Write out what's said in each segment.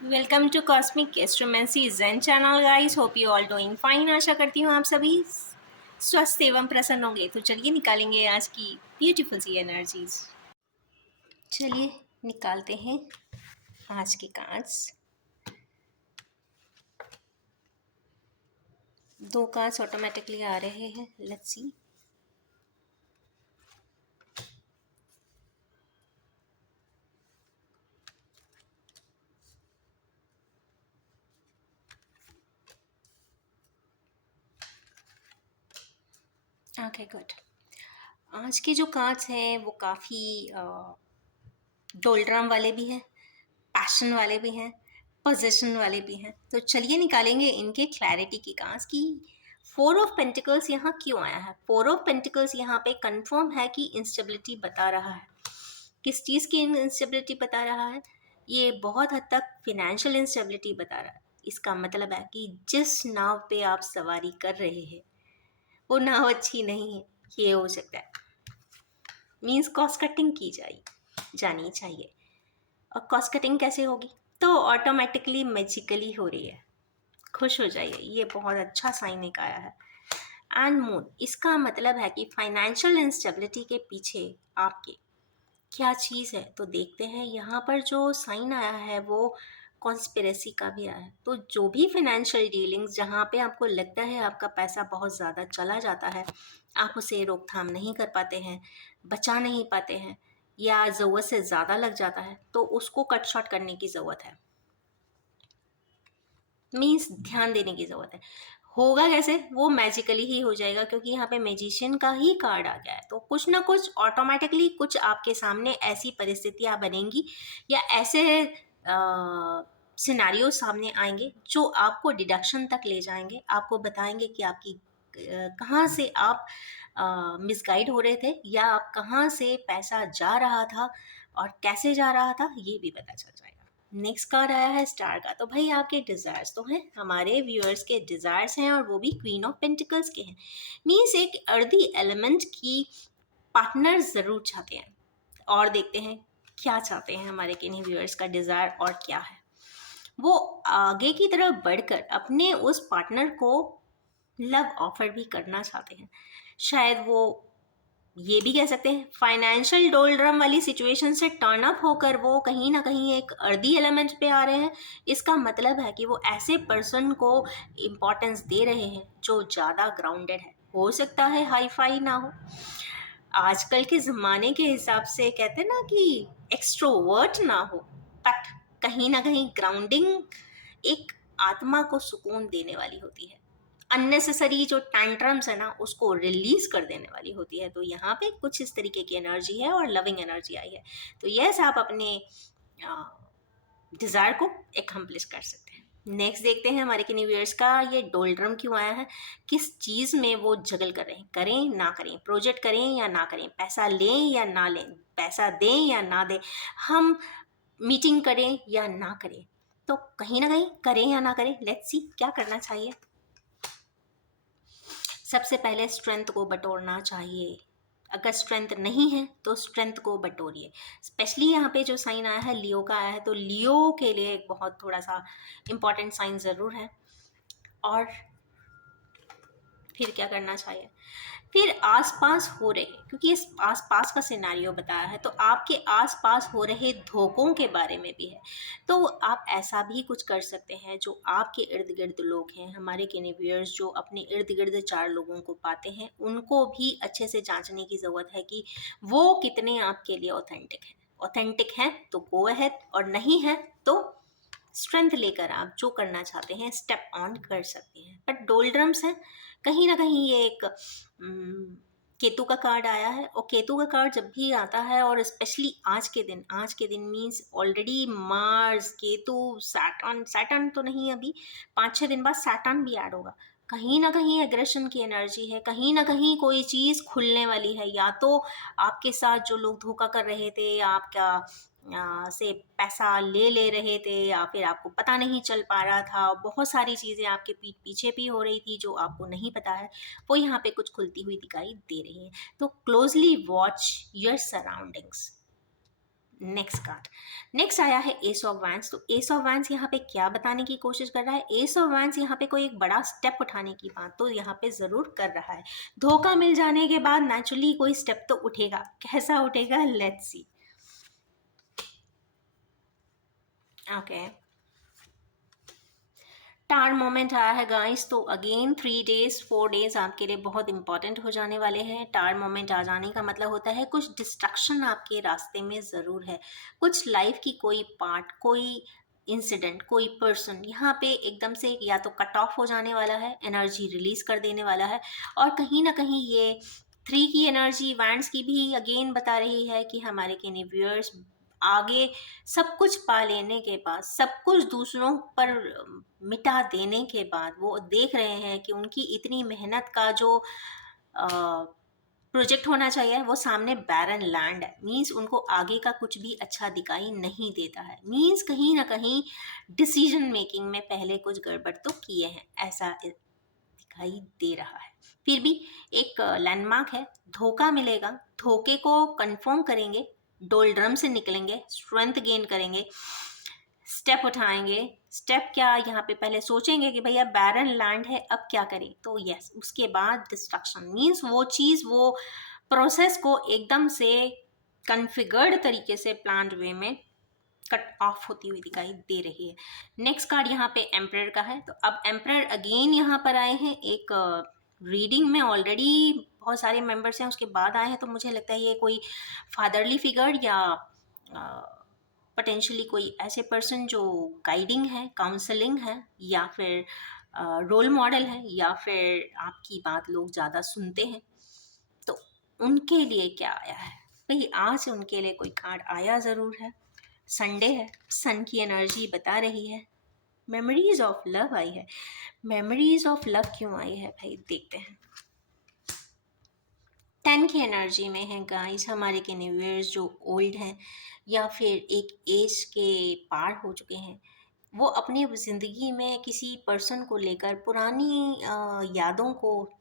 Welcome to cosmic astromancy zen channel guys. Hope you all doing fine. आशा करती हूँ आप सभी स्वस्थ एवं प्रसन्न होंगे। तो चलिए निकालेंगे आज की ब्यूटीफुल सी एनर्जीज। चलिए निकालते हैं आज के कार्ड्स। 2 कार्ड्स ऑटोमेटिकली आ रहे हैं। Let's see. Okay good. आज के जो कार्ड्स हैं वो काफ़ी डोलड्रम वाले भी हैं, पैशन वाले भी हैं, पोजीशन वाले भी हैं। तो चलिए निकालेंगे इनके क्लैरिटी की कार्ड्स की 4 ऑफ पेंटिकल्स यहाँ क्यों आया है। 4 ऑफ पेंटिकल्स यहाँ पे कंफर्म है कि इंस्टेबिलिटी बता रहा है। किस चीज़ की इंस्टेबिलिटी बता रहा है? ये बहुत हद तक फिनेंशियल इंस्टेबिलिटी बता रहा है। इसका मतलब है कि जिस नाव पे आप सवारी कर रहे हैं वो नाव अच्छी नहीं है, ये हो सकता है। मीन्स कॉस्ट कटिंग की जानी चाहिए। और कॉस्ट कटिंग कैसे होगी? तो ऑटोमेटिकली मैजिकली हो रही है। खुश हो जाइए, ये बहुत अच्छा साइन एक आया है। एंड मून, इसका मतलब है कि फाइनेंशियल इंस्टेबिलिटी के पीछे आपके क्या चीज़ है। तो देखते हैं यहाँ पर जो साइन आया है वो कॉन्स्पिरेसी का भी आया है। तो जो भी फाइनेंशियल डीलिंग्स जहाँ पे आपको लगता है आपका पैसा बहुत ज़्यादा चला जाता है, आप उसे रोकथाम नहीं कर पाते हैं, बचा नहीं पाते हैं, या ज़रूरत से ज़्यादा लग जाता है, तो उसको कट शॉर्ट करने की ज़रूरत है। मीन्स ध्यान देने की ज़रूरत है। होगा कैसे? वो मैजिकली ही हो जाएगा, क्योंकि यहाँ पे मैजिशियन का ही कार्ड आ गया है। तो कुछ ना कुछ ऑटोमेटिकली कुछ आपके सामने ऐसी परिस्थितियाँ बनेंगी या ऐसे सिनेरियो सामने आएंगे जो आपको डिडक्शन तक ले जाएंगे, आपको बताएंगे कि आपकी कहाँ से आप मिसगाइड हो रहे थे, या आप कहाँ से पैसा जा रहा था और कैसे जा रहा था, ये भी पता चल जाएगा। नेक्स्ट कार्ड आया है स्टार का। तो भाई आपके डिज़ायर्स तो हैं, हमारे व्यूअर्स के डिज़ायर्स हैं, और वो भी क्वीन ऑफ पेंटिकल्स के हैं। मीन्स एक अर्दी एलिमेंट की पार्टनर ज़रूर चाहते हैं। और देखते हैं क्या चाहते हैं हमारे किन्हीं व्यूअर्स का डिज़ायर और क्या है। वो आगे की तरफ बढ़कर अपने उस पार्टनर को लव ऑफर भी करना चाहते हैं। शायद वो ये भी कह सकते हैं फाइनेंशियल डोलड्रम वाली सिचुएशन से टर्न अप होकर वो कहीं ना कहीं एक अर्दी एलिमेंट पे आ रहे हैं। इसका मतलब है कि वो ऐसे पर्सन को इम्पोर्टेंस दे रहे हैं जो ज़्यादा ग्राउंडेड है। हो सकता है हाई फाई ना हो, आजकल के ज़माने के हिसाब से कहते हैं ना कि एक्सट्रोवर्ट ना हो, बट कहीं ना कहीं ग्राउंडिंग एक आत्मा को सुकून देने वाली होती है। अननेसेसरी जो टैंट्रम्स है ना उसको रिलीज कर देने वाली होती है। तो यहाँ पे कुछ इस तरीके की एनर्जी है और लविंग एनर्जी आई है। तो यस, आप अपने डिज़ायर को एकम्प्लिश कर सकते हैं। नेक्स्ट देखते हैं हमारे किन्हीं व्यूअर्स का ये डोलड्रम क्यों आया है, किस चीज़ में वो जगल कर रहे हैं, करें ना करें, प्रोजेक्ट करें या ना करें, पैसा लें या ना लें, पैसा दें या ना दें, हम मीटिंग करें या ना करें। तो कहीं ना कहीं करें या ना करें, लेट्स सी क्या करना चाहिए। सबसे पहले स्ट्रेंथ को बटोरना चाहिए। अगर स्ट्रेंथ नहीं है तो स्ट्रेंथ को बटोरिए। स्पेशली यहाँ पे जो साइन आया है लियो का आया है, तो लियो के लिए एक बहुत थोड़ा सा इम्पॉर्टेंट साइन ज़रूर है। और फिर क्या करना चाहिए, फिर आसपास हो रहे, क्योंकि इस आसपास का सिनेरियो बताया है तो आपके आसपास हो रहे धोखों के बारे में भी है। तो आप ऐसा भी कुछ कर सकते हैं जो आपके इर्द गिर्द लोग हैं, हमारे व्यूअर्स जो अपने इर्द गिर्द 4 लोगों को पाते हैं, उनको भी अच्छे से जांचने की ज़रूरत है कि वो कितने आपके लिए ऑथेंटिक हैं। ऑथेंटिक है तो गो अहेड, और नहीं है तो स्ट्रेंथ लेकर आप जो करना चाहते हैं स्टेप ऑन कर सकते हैं। बट डोलड्रम्स हैं, कहीं ना कहीं ये एक केतु का कार्ड आया है। और केतु का कार्ड जब भी आता है, और स्पेशली आज के दिन means already Mars, Ketu, Saturn, Saturn तो नहीं, अभी 5-6 दिन बाद सैटर्न भी ऐड होगा। कहीं ना कहीं एग्रेशन की एनर्जी है, कहीं ना कहीं कोई चीज़ खुलने वाली है। या तो आपके साथ जो लोग धोखा कर रहे थे, आपका से पैसा ले रहे थे, या फिर आपको पता नहीं चल पा रहा था, बहुत सारी चीज़ें आपके पीठ पीछे भी हो रही थी जो आपको नहीं पता है, वो यहाँ पे कुछ खुलती हुई दिखाई दे रही है। तो closely watch your surroundings. Next आया है एस ऑफ वैंड्स। तो एस ऑफ वैंड्स यहाँ पे क्या बताने की कोशिश कर रहा है? एस ऑफ वैंड्स यहाँ पे कोई एक बड़ा स्टेप उठाने की बात तो यहाँ पे जरूर कर रहा है। धोखा मिल जाने के बाद नेचुरली कोई स्टेप तो उठेगा, कैसा उठेगा, let's see. Okay, tar moment आया है गाइस, तो अगेन 3 days 4 days आपके लिए बहुत इंपॉर्टेंट हो जाने वाले हैं। टार मोमेंट आ जाने का मतलब होता है कुछ डिस्ट्रक्शन आपके रास्ते में ज़रूर है, कुछ लाइफ की कोई पार्ट, कोई इंसिडेंट, कोई पर्सन यहाँ पे एकदम से या तो कट ऑफ हो जाने वाला है, एनर्जी रिलीज कर देने वाला है। और कहीं ना कहीं ये 3 की एनर्जी वैंड्स की भी अगेन बता रही है कि हमारे के व्यूअर्स आगे सब कुछ पा लेने के बाद, सब कुछ दूसरों पर मिटा देने के बाद वो देख रहे हैं कि उनकी इतनी मेहनत का जो प्रोजेक्ट होना चाहिए वो सामने बैरन लैंड है। मीन्स उनको आगे का कुछ भी अच्छा दिखाई नहीं देता है। मीन्स कहीं ना कहीं डिसीजन मेकिंग में पहले कुछ गड़बड़ तो किए हैं, ऐसा दिखाई दे रहा है। फिर भी एक लैंडमार्क है, धोखा मिलेगा, धोखे को कंफर्म करेंगे, डोलड्रम से निकलेंगे, स्ट्रेंथ गेन करेंगे, स्टेप उठाएंगे। स्टेप क्या, यहाँ पे पहले सोचेंगे कि भैया बैरन लैंड है, अब क्या करें, तो यस, उसके बाद डिस्ट्रक्शन। मीन्स वो चीज़, वो प्रोसेस को एकदम से कन्फिगर्ड तरीके से प्लान्ड वे में कट ऑफ होती हुई दिखाई दे रही है। नेक्स्ट कार्ड यहाँ पे एम्परर का है। तो अब एम्परर अगेन यहाँ पर आए हैं, एक रीडिंग में ऑलरेडी बहुत सारे मेंबर्स हैं, उसके बाद आए हैं, तो मुझे लगता है ये कोई फादरली फिगर या पोटेंशियली कोई ऐसे पर्सन जो गाइडिंग है, काउंसलिंग है, या फिर रोल मॉडल है, या फिर आपकी बात लोग ज़्यादा सुनते हैं। तो उनके लिए क्या आया है भाई? आज उनके लिए कोई कार्ड आया ज़रूर है। संडे है, सन की एनर्जी बता रही है, मेमोरीज ऑफ लव आई है। मेमोरीज ऑफ लव क्यों आई है भाई, देखते हैं। 10 की एनर्जी में है गाइस हमारे के न्यूयर्स जो ओल्ड हैं या फिर एक एज के पार हो चुके हैं, वो अपनी ज़िंदगी में किसी पर्सन को लेकर पुरानी यादों को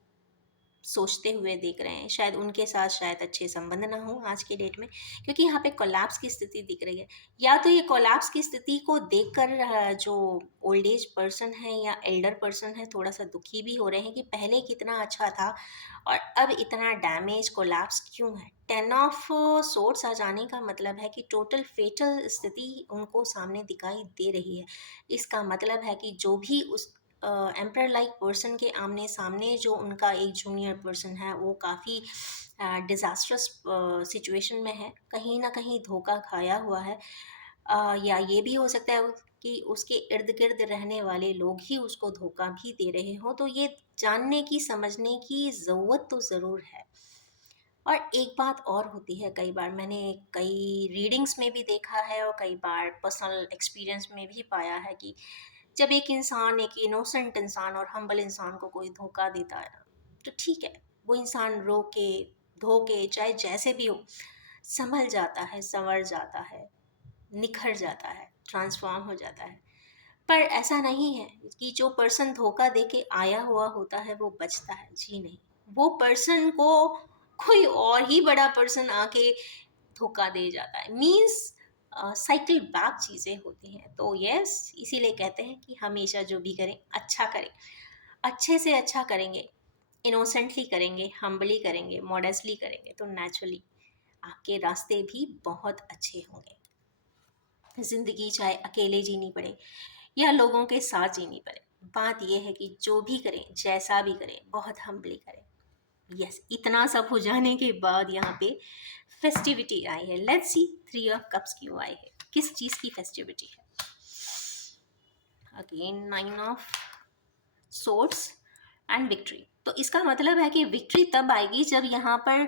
सोचते हुए देख रहे हैं। शायद उनके साथ शायद अच्छे संबंध ना हो आज के डेट में, क्योंकि यहाँ पे कोलैप्स की स्थिति दिख रही है। या तो ये कोलैप्स की स्थिति को देखकर जो ओल्ड एज पर्सन है या एल्डर पर्सन है थोड़ा सा दुखी भी हो रहे हैं कि पहले कितना अच्छा था और अब इतना डैमेज, कोलैप्स क्यों है। 10 ऑफ सोर्ट्स आ जाने का मतलब है कि टोटल फेटल स्थिति उनको सामने दिखाई दे रही है। इसका मतलब है कि जो भी उस एम्पर लाइक पर्सन के आमने सामने जो उनका एक जूनियर पर्सन है वो काफ़ी डिज़ास्ट्रस सिचुएशन में है, कहीं ना कहीं धोखा खाया हुआ है। या ये भी हो सकता है कि उसके इर्द गिर्द रहने वाले लोग ही उसको धोखा भी दे रहे हो। तो ये जानने की, समझने की ज़रूरत तो ज़रूर है। और एक बात और होती है, कई बार मैंने कई रीडिंग्स में भी देखा है और कई बार पर्सनल एक्सपीरियंस में भी पाया है कि जब एक इंसान, एक इनोसेंट इंसान और हम्बल इंसान को कोई धोखा देता है ना, तो ठीक है, वो इंसान रो के, धो के, चाहे जैसे भी हो, संभल जाता है, संवर जाता है, निखर जाता है, ट्रांसफॉर्म हो जाता है। पर ऐसा नहीं है कि जो पर्सन धोखा दे के आया हुआ होता है वो बचता है, जी नहीं। वो पर्सन को कोई और ही बड़ा पर्सन आके धोखा दे जाता है। मीन्स साइकिल बैक चीज़ें होती हैं। तो यस, इसीलिए कहते हैं कि हमेशा जो भी करें अच्छा करें, अच्छे से अच्छा करेंगे, इनोसेंटली करेंगे, हम्बली करेंगे, मॉडेस्टली करेंगे, तो नेचुरली आपके रास्ते भी बहुत अच्छे होंगे। ज़िंदगी चाहे अकेले जीनी पड़े या लोगों के साथ जीनी पड़े, बात यह है कि जो भी करें, जैसा भी करें, बहुत हम्बली करें। यस, इतना सब हो जाने के बाद यहाँ पे फेस्टिविटी आई है। लेट्स सी 3 ऑफ कप्स क्यों आई है, किस चीज़ की फेस्टिविटी है। Again 9 of swords and victory. तो इसका मतलब है कि विक्ट्री तब आएगी जब यहाँ पर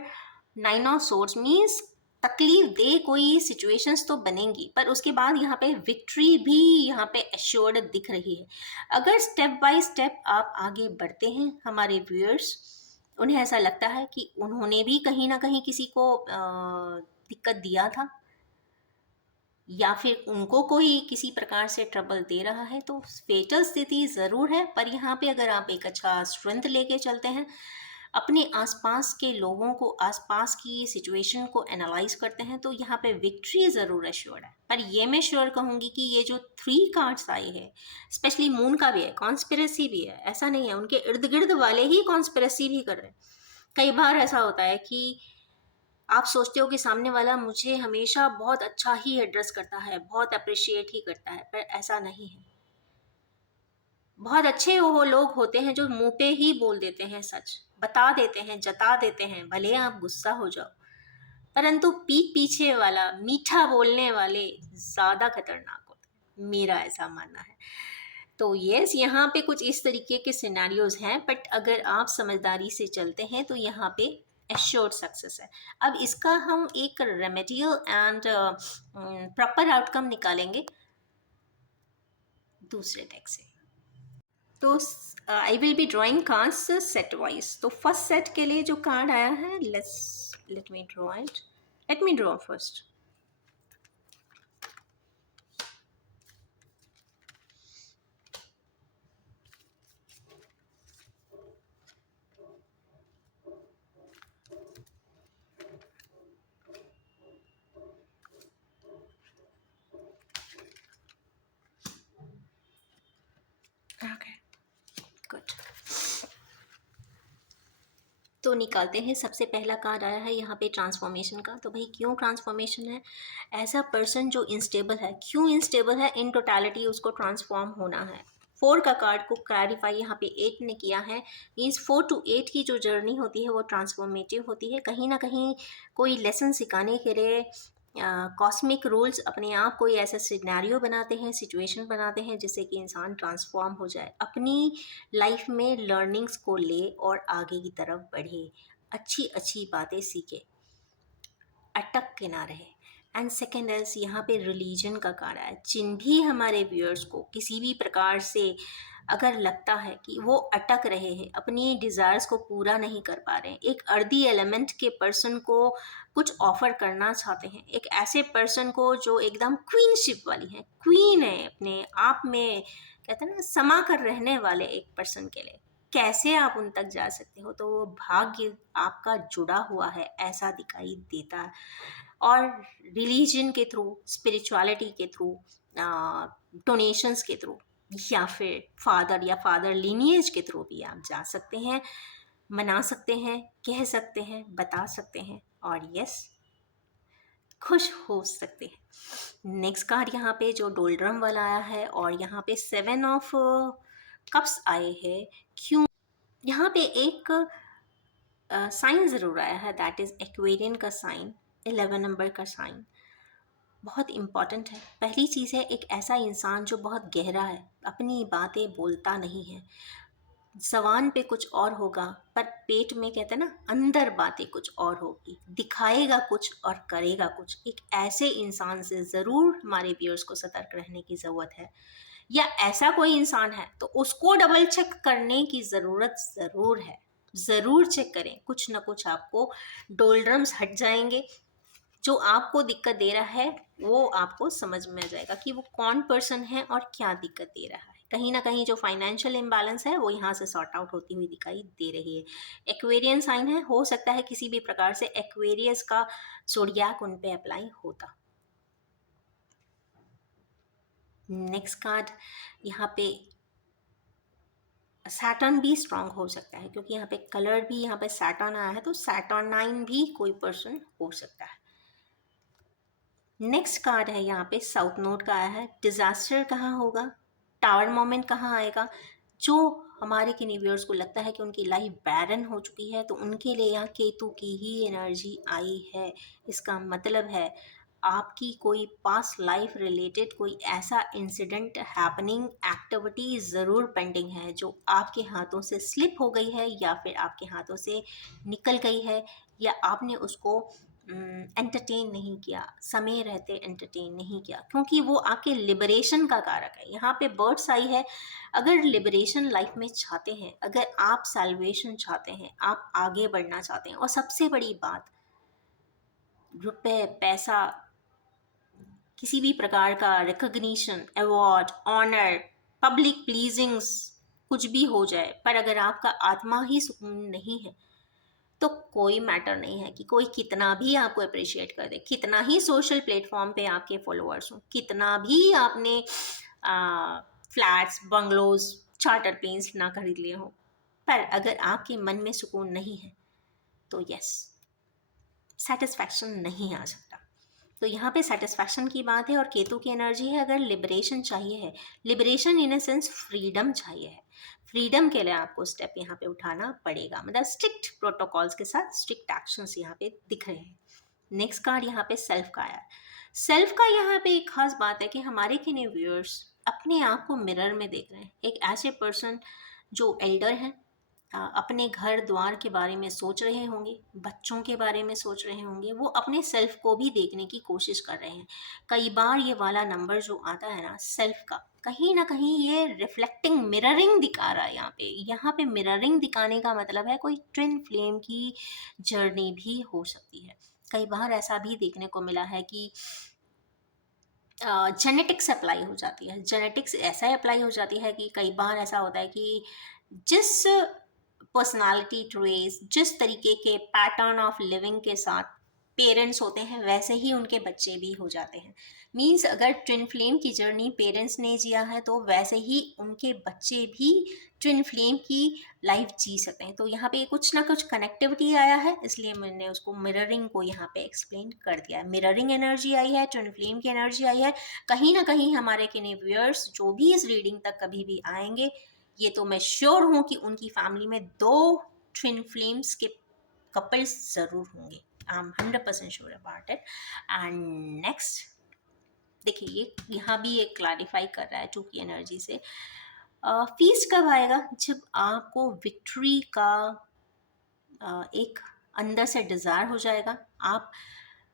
9 ऑफ सोर्ड्स मीन्स तकलीफ दे कोई सिचुएशंस तो बनेंगी, पर उसके बाद यहाँ पे विक्ट्री भी यहाँ पे एश्योर्ड दिख रही है। अगर स्टेप बाय स्टेप आप आगे बढ़ते हैं, हमारे व्यूअर्स, उन्हें ऐसा लगता है कि उन्होंने भी कहीं ना कहीं किसी को दिक्कत दिया था या फिर उनको कोई किसी प्रकार से ट्रबल दे रहा है, तो फेटल स्थिति ज़रूर है। पर यहाँ पे अगर आप एक अच्छा स्ट्रेंथ लेके चलते हैं, अपने आसपास के लोगों को, आसपास की सिचुएशन को एनालाइज करते हैं, तो यहाँ पे विक्ट्री ज़रूर एश्योर्ड है। पर ये मैं श्योर कहूँगी कि ये जो 3 कार्ड्स आए हैं, स्पेशली मून का भी है, कॉन्स्पिरेसी भी है, ऐसा नहीं है उनके इर्द गिर्द वाले ही कॉन्स्पिरेसी भी कर रहे हैं। कई बार ऐसा होता है कि आप सोचते हो कि सामने वाला मुझे हमेशा बहुत अच्छा ही एड्रेस करता है, बहुत अप्रिशिएट ही करता है, पर ऐसा नहीं है। बहुत अच्छे वो लोग होते हैं जो मुंह पे ही बोल देते हैं सच, बता देते हैं, जता देते हैं, भले आप गुस्सा हो जाओ, परंतु पीठ पीछे वाला मीठा बोलने वाले ज़्यादा खतरनाक होते हैं, मेरा ऐसा मानना है। तो यस, यहाँ पे कुछ इस तरीके के सिनेरियोज हैं, बट अगर आप समझदारी से चलते हैं तो यहाँ पे एश्योर्ड सक्सेस है। अब इसका हम एक रेमेडियल एंड प्रॉपर आउटकम निकालेंगे दूसरे डेक से। तो I will be drawing cards set wise. तो फर्स्ट सेट के लिए जो कार्ड आया है, let me draw it. Let me draw first. Okay, good. तो निकालते हैं। सबसे पहला कार्ड आया है यहाँ पे ट्रांसफॉर्मेशन का। तो भाई क्यों ट्रांसफॉर्मेशन है? ऐसा पर्सन जो इंस्टेबल है, क्यों इंस्टेबल है? इन टोटलिटी उसको ट्रांसफॉर्म होना है। 4 का कार्ड को क्लैरिफाई यहाँ पे 8 ने किया है। मीन्स 4 to 8 की जो जर्नी होती है वो ट्रांसफॉर्मेटिव होती है। कहीं ना कहीं कोई लेसन सिखाने के लिए कॉस्मिक रूल्स अपने आप कोई ऐसा सिनेरियो बनाते हैं, सिचुएशन बनाते हैं जिससे कि इंसान ट्रांसफॉर्म हो जाए, अपनी लाइफ में लर्निंग्स को ले और आगे की तरफ बढ़े, अच्छी अच्छी बातें सीखे, अटक के ना रहे। एंड सेकेंड इज यहाँ पे रिलीजन का कार्ड है। जिन भी हमारे व्यूअर्स को किसी भी प्रकार से अगर लगता है कि वो अटक रहे हैं, अपनी डिज़ायर्स को पूरा नहीं कर पा रहे हैं, एक अर्दी एलिमेंट के पर्सन को कुछ ऑफर करना चाहते हैं, एक ऐसे पर्सन को जो एकदम क्वीनशिप वाली है, क्वीन है, अपने आप में कहते हैं ना समा कर रहने वाले एक पर्सन के लिए कैसे आप उन तक जा सकते हो? तो वो भाग्य आपका जुड़ा हुआ है ऐसा दिखाई देता है। और रिलीजन के थ्रू, स्पिरिचुअलिटी के थ्रू, डोनेशंस के थ्रू, या फिर फादर या फादर लीनिएज के थ्रू भी आप जा सकते हैं, मना सकते हैं, कह सकते हैं, बता सकते हैं, और यस, खुश हो सकते हैं। नेक्स्ट कार्ड यहाँ पे जो डोलड्रम वाला आया है, और यहाँ पे 7 ऑफ कप्स आए हैं। क्यों? यहाँ पे एक साइन ज़रूर आया है, दैट इज़ एक्वेरियन का साइन, 11 नंबर का साइन बहुत इम्पॉर्टेंट है। पहली चीज़ है, एक ऐसा इंसान जो बहुत गहरा है, अपनी बातें बोलता नहीं है, ज़बान पे कुछ और होगा पर पेट में कहते हैं ना अंदर बातें कुछ और होगी, दिखाएगा कुछ और करेगा कुछ। एक ऐसे इंसान से ज़रूर हमारे व्यूअर्स को सतर्क रहने की ज़रूरत है, या ऐसा कोई इंसान है तो उसको डबल चेक करने की ज़रूरत ज़रूर है। ज़रूर चेक करें, कुछ ना कुछ आपको डोलड्रम्स हट जाएंगे। जो आपको दिक्कत दे रहा है वो आपको समझ में आ जाएगा कि वो कौन पर्सन है और क्या दिक्कत दे रहा है। कहीं ना कहीं जो फाइनेंशियल इम्बैलेंस है वो यहाँ से सॉर्ट आउट होती हुई दिखाई दे रही है। एक्वेरियन साइन है, हो सकता है किसी भी प्रकार से एक्वेरियस का जोडियाक उन पे अप्लाई होता। नेक्स्ट कार्ड यहाँ पे सैटर्न भी स्ट्रांग हो सकता है, क्योंकि यहाँ पे कलर भी यहाँ पे सैटर्न आया है, तो सैटर्नाइन भी कोई पर्सन हो सकता है। नेक्स्ट कार्ड है यहाँ पे साउथ नोड का आया है। डिजास्टर कहाँ होगा, टावर मोमेंट कहाँ आएगा? जो हमारे किन्हीं व्यूअर्स को लगता है कि उनकी लाइफ बैरन हो चुकी है, तो उनके लिए यहाँ केतु की ही एनर्जी आई है। इसका मतलब है आपकी कोई पास्ट लाइफ रिलेटेड कोई ऐसा इंसिडेंट, हैपनिंग, एक्टिविटी ज़रूर पेंडिंग है जो आपके हाथों से स्लिप हो गई है, या फिर आपके हाथों से निकल गई है, या आपने उसको एंटरटेन नहीं किया, समय रहते एंटरटेन नहीं किया, क्योंकि वो आपके लिबरेशन का कारक है। यहाँ पे बर्ड्स आई है। अगर लिबरेशन लाइफ में चाहते हैं, अगर आप सैल्वेशन चाहते हैं, आप आगे बढ़ना चाहते हैं, और सबसे बड़ी बात, रुपए, पैसा, किसी भी प्रकार का रिकग्निशन, अवार्ड, ऑनर, पब्लिक प्लीजिंग्स कुछ भी हो जाए, पर अगर आपका आत्मा ही सुकून नहीं है, तो कोई मैटर नहीं है कि कोई कितना भी आपको अप्रिशिएट कर दे, कितना ही सोशल प्लेटफॉर्म पे आपके फॉलोअर्स हों, कितना भी आपने फ्लैट्स, बंगलोज, चार्टर प्लेन्स ना खरीद लिए हों, पर अगर आपके मन में सुकून नहीं है तो यस, सेटिस्फैक्शन नहीं आ सकता। तो यहाँ पे सेटिस्फैक्शन की बात है और केतु की एनर्जी है, अगर लिबरेशन चाहिए है, liberation in a sense freedom चाहिए है, फ्रीडम के लिए आपको स्टेप यहाँ पे उठाना पड़ेगा, मतलब स्ट्रिक्ट प्रोटोकॉल्स के साथ स्ट्रिक्ट एक्शंस यहाँ पे दिख रहे हैं। नेक्स्ट कार्ड यहाँ पे सेल्फ का आया। सेल्फ का यहाँ पे एक खास बात है कि हमारे किन्हीं व्यूअर्स अपने आप को मिरर में देख रहे हैं, एक ऐसे पर्सन जो एल्डर हैं, अपने घर द्वार के बारे में सोच रहे होंगे, बच्चों के बारे में सोच रहे होंगे, वो अपने सेल्फ को भी देखने की कोशिश कर रहे हैं। कई बार ये वाला नंबर जो आता है ना सेल्फ का, कहीं ना कहीं ये रिफ्लेक्टिंग मिररिंग दिखा रहा है। यहाँ पे मिररिंग दिखाने का मतलब है कोई ट्विन फ्लेम की जर्नी भी हो सकती है। कई बार ऐसा भी देखने को मिला है कि जेनेटिक्स अप्लाई हो जाती है, जेनेटिक्स ऐसा अप्लाई हो जाती है कि कई बार ऐसा होता है कि जिस पर्सनालिटी ट्रेस, जिस तरीके के पैटर्न ऑफ लिविंग के साथ पेरेंट्स होते हैं वैसे ही उनके बच्चे भी हो जाते हैं। मीन्स अगर ट्विन फ्लेम की जर्नी पेरेंट्स ने जिया है तो वैसे ही उनके बच्चे भी ट्विन फ्लेम की लाइफ जी सकते हैं। तो यहाँ पे कुछ ना कुछ कनेक्टिविटी आया है, इसलिए मैंने उसको मिररिंग को यहाँ पे एक्सप्लेन कर दिया है। मिररिंग एनर्जी आई है, ट्विन फ्लेम की एनर्जी आई है। कहीं ना कहीं हमारे किन्हीं व्यूअर्स जो भी इस रीडिंग तक कभी भी आएंगे, ये तो मैं श्योर हूँ कि उनकी फैमिली में 2 ट्विन फ्लेम्स के कपल्स जरूर होंगे। I am 100% sure about it. And next देखिए, ये यहाँ भी एक क्लैरिफाई कर रहा है टू की एनर्जी से। फीस्ट कब आएगा? जब आपको विक्ट्री का एक अंदर से डिज़ायर हो जाएगा, आप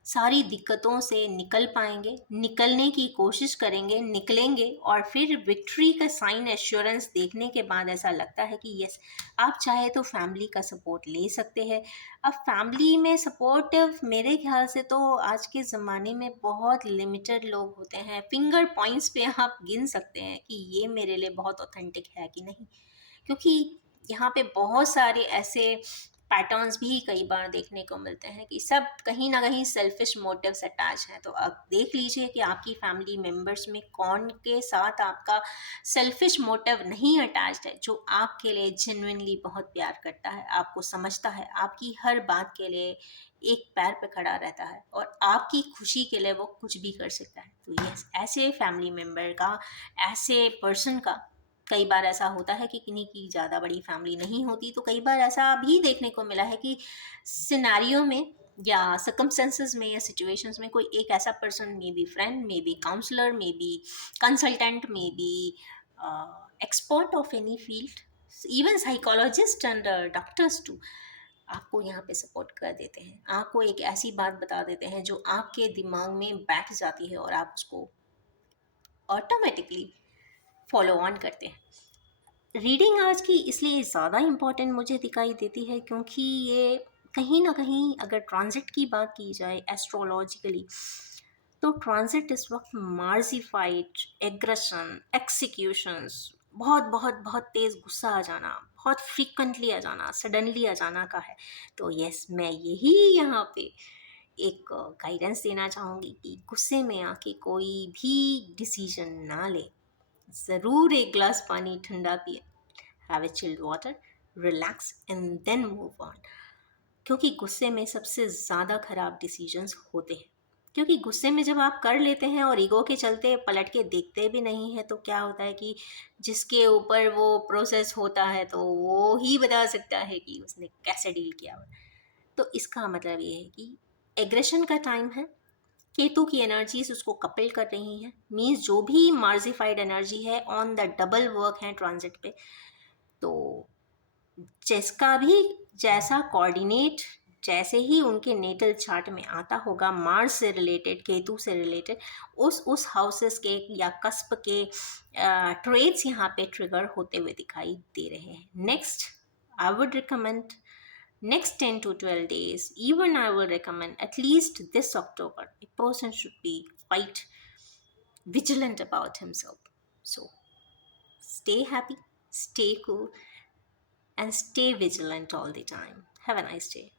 सारी दिक्कतों से निकल पाएंगे, निकलने की कोशिश करेंगे, निकलेंगे, और फिर विक्ट्री का साइन एश्योरेंस देखने के बाद ऐसा लगता है कि यस, आप चाहे तो फैमिली का सपोर्ट ले सकते हैं। अब फैमिली में सपोर्टिव मेरे ख्याल से तो आज के ज़माने में बहुत लिमिटेड लोग होते हैं, फिंगर पॉइंट्स पे आप गिन सकते हैं कि ये मेरे लिए बहुत ऑथेंटिक है कि नहीं, क्योंकि यहाँ पे बहुत सारे ऐसे पैटर्न्स भी कई बार देखने को मिलते हैं कि सब कहीं ना कहीं सेल्फिश मोटिव्स अटैच हैं। तो आप देख लीजिए कि आपकी फैमिली मेम्बर्स में कौन के साथ आपका सेल्फिश मोटिव नहीं अटैच्ड है, जो आपके लिए जेन्युइनली बहुत प्यार करता है, आपको समझता है, आपकी हर बात के लिए एक पैर पे खड़ा रहता है और आपकी खुशी के लिए वो कुछ भी कर सकता है। तो यस, ऐसे फैमिली मेम्बर का, ऐसे पर्सन का, कई बार ऐसा होता है कि किन्हीं की ज़्यादा बड़ी फैमिली नहीं होती, तो कई बार ऐसा भी देखने को मिला है कि सिनेरियो में या सर्कमस्टेंसेस में या सिचुएशंस में कोई एक ऐसा person, may be friend, may be counsellor, may be consultant, may be expert of any field, even psychologist and doctors too, आपको यहाँ पे सपोर्ट कर देते हैं, आपको एक ऐसी बात बता देते हैं जो आपके दिमाग में बैठ जाती है और आप उसको ऑटोमेटिकली फॉलो ऑन करते हैं। रीडिंग आज की इसलिए ज़्यादा इम्पोर्टेंट मुझे दिखाई देती है क्योंकि ये कहीं ना कहीं, अगर ट्रांजिट की बात की जाए एस्ट्रोलॉजिकली, तो ट्रांजिट इस वक्त मार्जिफाइड, एग्रेशन, एक्सिक्यूशंस, बहुत बहुत बहुत तेज़ गुस्सा आ जाना, बहुत फ्रीक्वेंटली आ जाना, सडनली आ जाना का है। तो यस, मैं यही यहाँ पे एक गाइडेंस देना चाहूँगी कि गुस्से में आके कोई भी डिसीजन ना ले, ज़रूर एक ग्लास पानी ठंडा पिए, have a chilled water, relax and then move on. क्योंकि गुस्से में सबसे ज़्यादा खराब डिसीजंस होते हैं, क्योंकि गुस्से में जब आप कर लेते हैं और ईगो के चलते पलट के देखते भी नहीं है, तो क्या होता है कि जिसके ऊपर वो प्रोसेस होता है तो वो ही बता सकता है कि उसने कैसे डील किया हुआ। तो इसका मतलब ये है कि एग्रेशन का टाइम है, केतु की एनर्जीज उसको कपल कर रही हैं, मीन्स जो भी मार्जिफाइड एनर्जी है ऑन द डबल वर्क है ट्रांजिट पे। तो जिसका भी जैसा कोऑर्डिनेट, जैसे ही उनके नेटल चार्ट में आता होगा मार्स से रिलेटेड, केतु से रिलेटेड, उस हाउसेस के या कस्प के ट्रेड्स यहाँ पे ट्रिगर होते हुए दिखाई दे रहे हैं। Next, I would recommend next 10 to 12 days, even I will recommend at least this October, a person should be quite vigilant about himself. So stay happy, stay cool, and stay vigilant all the time. Have a nice day.